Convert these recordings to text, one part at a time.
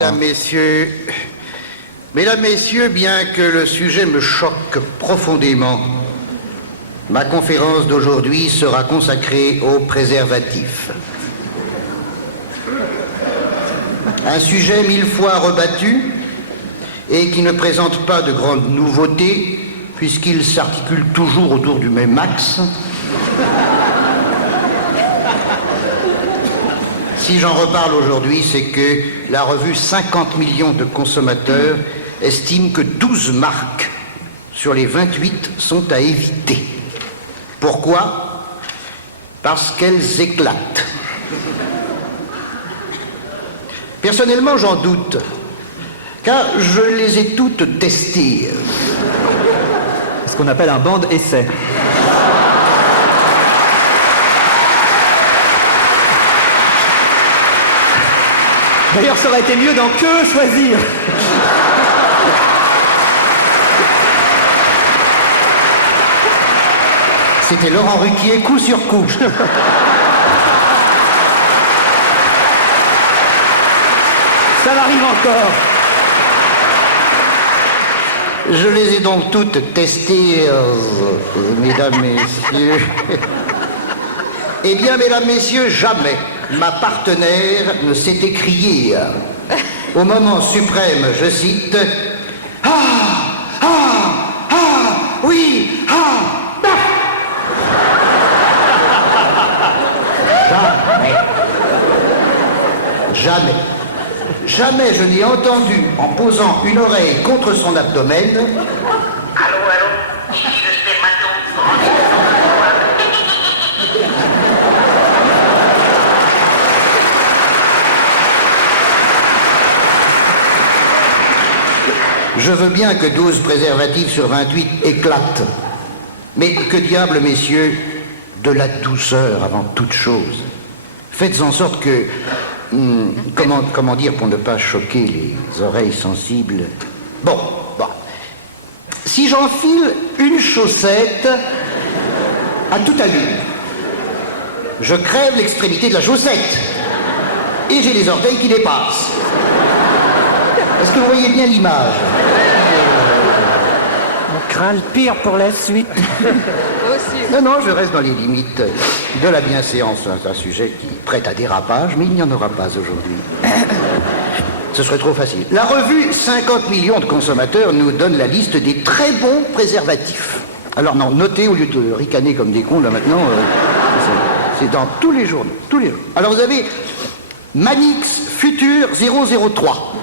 Mesdames, Messieurs, bien que le sujet me choque profondément, ma conférence d'aujourd'hui sera consacrée aux préservatifs. Un sujet 1000 fois rebattu et qui ne présente pas de grandes nouveautés puisqu'il s'articule toujours autour du même axe. Si j'en reparle aujourd'hui, c'est que la revue 50 millions de consommateurs estime que 12 marques sur les 28 sont à éviter. Pourquoi? Parce qu'elles éclatent. Personnellement, j'en doute, car je les ai toutes testées. Ce qu'on appelle un bande essai. D'ailleurs, ça aurait été mieux dans Que choisir. C'était Laurent Ruquier, coup sur coup. Ça m'arrive encore. Je les ai donc toutes testées, mesdames, messieurs. Eh bien, mesdames, messieurs, jamais ma partenaire ne s'est écriée au moment suprême, je cite, « Ah, ah, ah, oui, ah, bah !» Jamais, jamais je n'ai entendu, en posant une oreille contre son abdomen, Allô, je sais maintenant. je veux bien que 12 préservatifs sur 28 éclatent. Mais que diable, messieurs, de la douceur avant toute chose. Faites en sorte que... comment dire pour ne pas choquer les oreilles sensibles? Bon. Si j'enfile une chaussette à toute allure, je crève l'extrémité de la chaussette et j'ai les orteils qui dépassent. Est-ce que vous voyez bien l'image? On craint le pire pour la suite. Non, je reste dans les limites de la bienséance. C'est un sujet qui prête à dérapage, mais il n'y en aura pas aujourd'hui. Ce serait trop facile. La revue 50 millions de consommateurs nous donne la liste des très bons préservatifs. Alors non, notez au lieu de ricaner comme des cons, là maintenant, c'est dans tous les journaux. Alors vous avez Manix Futur 003.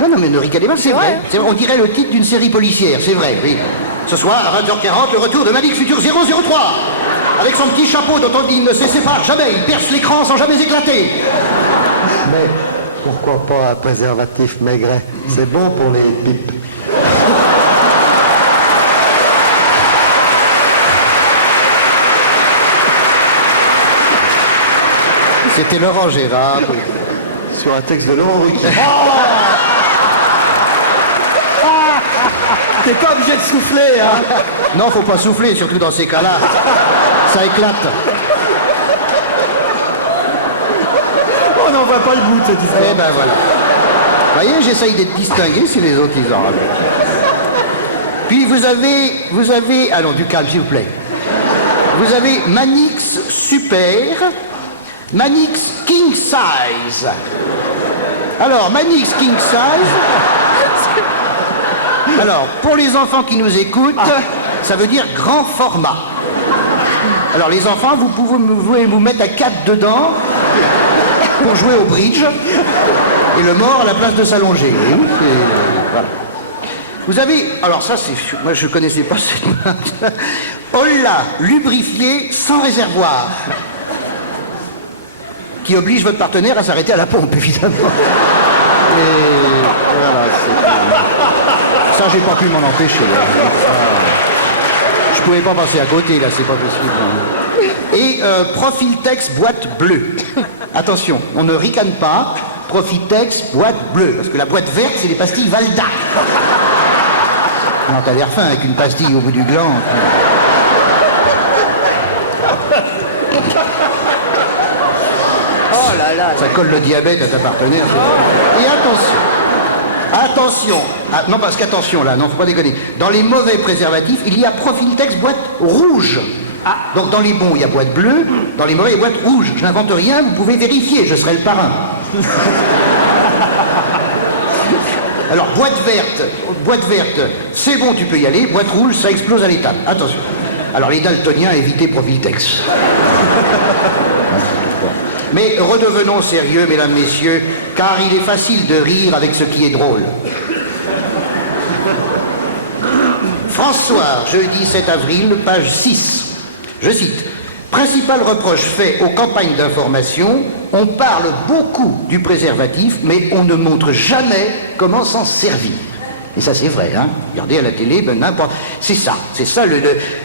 Non, mais ne ricanez pas, c'est vrai. On dirait le titre d'une série policière, c'est vrai, oui. Ce soir, à 20h40, le retour de Manix Futur 003. Avec son petit chapeau dont on dit ne se sépare jamais, il perce l'écran sans jamais éclater. Mais pourquoi pas un préservatif maigret? C'est bon pour les pipes. C'était Laurent Gérard. Sur un texte de Laurent Ruquier. T'es pas obligé de souffler, hein. Non, faut pas souffler, surtout dans ces cas-là. Ça éclate. On n'en voit pas le bout de cette histoire. Eh ben voilà. Vous voyez, j'essaye d'être distingué si les autres ils en racontent. Puis vous avez... Allons, du calme, s'il vous plaît. Vous avez Manix Super, Manix King Size. Alors, Manix King Size... Alors, pour les enfants qui nous écoutent, ça veut dire grand format. Alors, les enfants, vous pouvez vous mettre à 4 dedans pour jouer au bridge et le mort à la place de s'allonger. Oui, voilà. Vous avez... Alors ça, c'est... Moi, je ne connaissais pas cette marque. Olla, lubrifié sans réservoir. Qui oblige votre partenaire à s'arrêter à la pompe, évidemment. Et voilà, ça, j'ai pas pu m'en empêcher. Je pouvais pas passer à côté, là, c'est pas possible. Et Profiltex boîte bleue. Attention, on ne ricane pas. Profiltex boîte bleue, parce que la boîte verte, c'est les pastilles Valda. Non, t'as l'air fin avec une pastille au bout du gland. Oh là Ça colle le diabète à ta partenaire. Et attention, non parce qu'attention là, non faut pas déconner. Dans les mauvais préservatifs, il y a Profiltex boîte rouge. Donc dans les bons, il y a boîte bleue, dans les mauvais, il y a boîte rouge. Je n'invente rien, vous pouvez vérifier, je serai le parrain. Alors, boîte verte, c'est bon, tu peux y aller. Boîte rouge, ça explose à l'étape. Attention. Alors, les daltoniens, évitez Profiltex. Bon. Mais redevenons sérieux, mesdames, messieurs, car il est facile de rire avec ce qui est drôle. François, jeudi 7 avril, page 6. Je cite. Principal reproche fait aux campagnes d'information, on parle beaucoup du préservatif, mais on ne montre jamais comment s'en servir. Et ça c'est vrai, hein. Regardez à la télé, ben n'importe... C'est ça,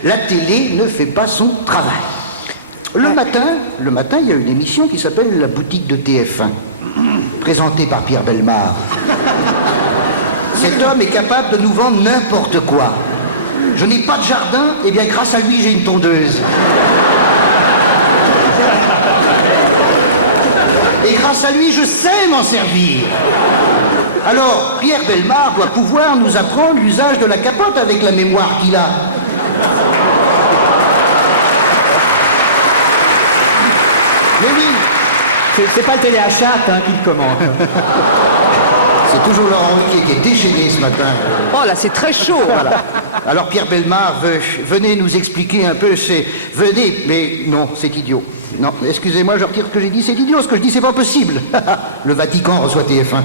la télé ne fait pas son travail. Le matin, il y a une émission qui s'appelle La boutique de TF1, présentée par Pierre Bellemare. Cet homme est capable de nous vendre n'importe quoi. Je n'ai pas de jardin, eh bien grâce à lui j'ai une tondeuse. Et grâce à lui, je sais m'en servir. Alors, Pierre Bellemare doit pouvoir nous apprendre l'usage de la capote avec la mémoire qu'il a. Mais oui. C'est pas le téléachat qui le commande. C'est toujours Laurent Ruquier qui est déchaîné ce matin. Oh là, c'est très chaud. Voilà. Alors Pierre Bellemare, venez nous expliquer un peu, venez, mais non, c'est idiot. Non, excusez-moi, je retire ce que j'ai dit, c'est idiot, ce que je dis, c'est pas possible. Le Vatican reçoit TF1.